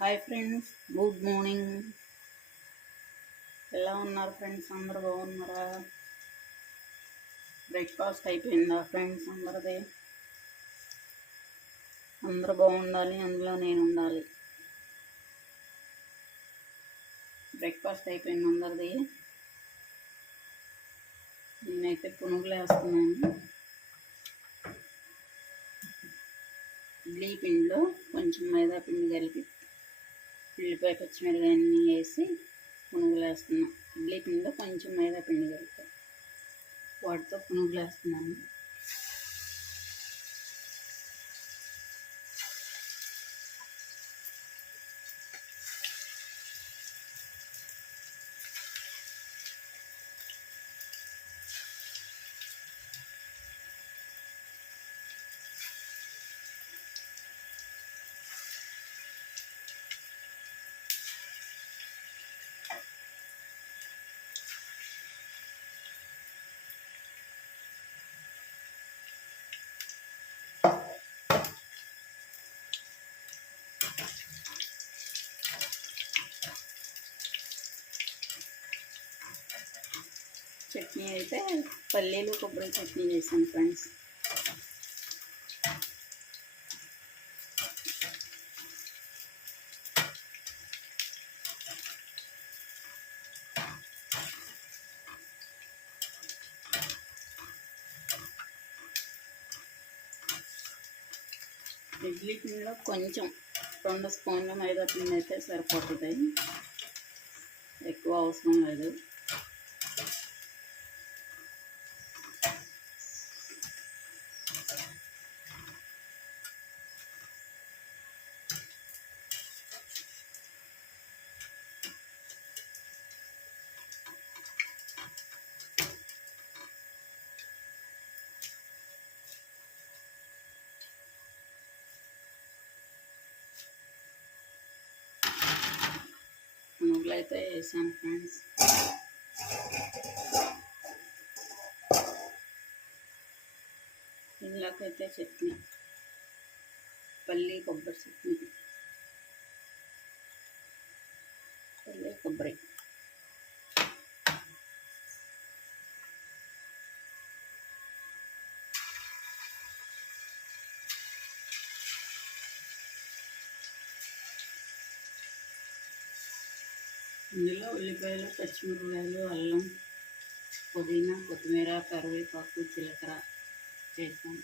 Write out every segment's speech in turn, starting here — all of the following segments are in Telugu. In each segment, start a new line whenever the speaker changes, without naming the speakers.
Hi friends good morning. ఎలా ఉన్నారు ఫ్రెండ్స్? అందరు బాగున్నారా? బ్రేక్ఫాస్ట్ అయిపోయిందా ఫ్రెండ్స్ అందరిది? అందరూ బాగుండాలి అందులో నేను ఉండాలి. బ్రేక్ఫాస్ట్ అయిపోయింది అందరిది. నేనైతే పునుగులు వేస్తున్నాను. ఇడ్లీ పిండిలో కొంచెం మైదా పిండి కలిపి ఉల్లిపాయ పచ్చిమిరకాయ అన్నీ వేసి పునుగులు వేస్తున్నాం ఇడ్లీ పిండిలో కొంచెం మైదా పిండి కలిపి వాటితో పునుగులు వేస్తున్నాను చట్నీ అయితే పల్లీలు కొబ్బరి చట్నీ చేశాను ఫ్రెండ్స్ ఇడ్లీ పిండిలో కొంచెం రెండు స్పూన్ల మైదా పిండి అయితే సరిపోతుంది. ఎక్కువ అవసరం లేదు. నువ్వులు అయితే వేసాను ఫ్రెండ్స్ ఇందులోకైతే చట్నీ పల్లి కొబ్బరి చట్నీ పల్లి కొబ్బరి ఇందులో ఉల్లిపాయలు పచ్చిమిరపకాయలు అల్లం పుదీనా కొత్తిమీర కరివేపాకు జీలకర్ర 最近。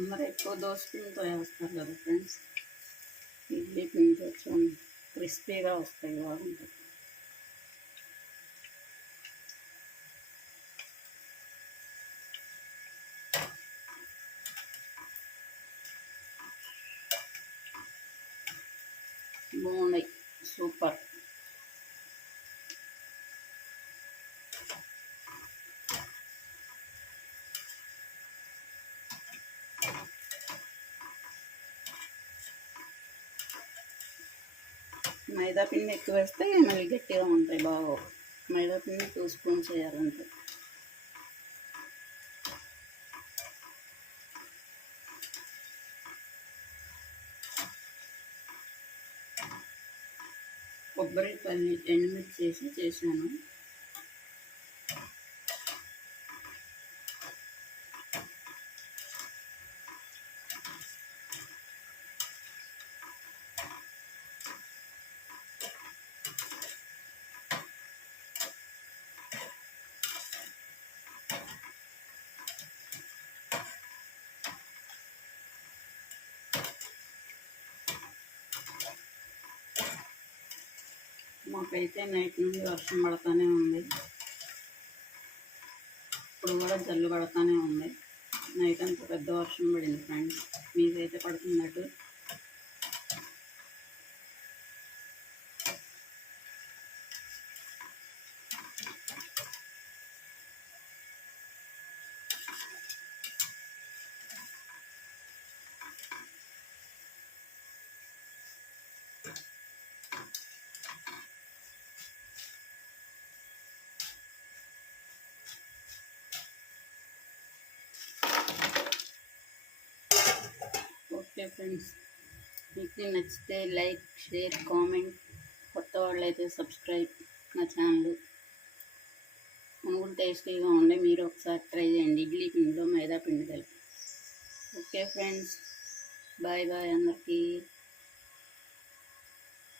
చేసాను అందరూ ఎక్కువ దోశ పిండితో వేస్తారు కదా ఫ్రెండ్స్ ఇడ్లీ పిండితో కొంచెం క్రిస్పీగా వస్తాయి బాగుంటాయి బాగున్నాయి మైదా పిండి ఎక్కువ వేస్తే మళ్ళీ గట్టిగా ఉంటాయి బాగా మైదా పిండి టూ స్పూన్స్ వేయాలంటే కొబ్బరి పల్లి ఎండుమిర్చి చేసి చేశాను. మాకైతే నైట్ నుండి వర్షం పడతానే ఉంది. ఇప్పుడు కూడా జల్లు పడతానే ఉంది. నైట్ అంతా పెద్ద వర్షం పడింది ఫ్రెండ్స్ మీదైతే పడుతున్నట్టు. Okay friends. మీకు నచ్చితే లైక్ షేర్ కామెంట్. కొత్త వాళ్ళు అయితే సబ్స్క్రైబ్ నా ఛానల్. అనుకుంటే టేస్టీగా ఉండే మీరు ఒకసారి ట్రై చేయండి. ఇడ్లీ పిండిలో మైదా పిండి కలిపి. Okay friends. బాయ్ బాయ్ అందరికీ.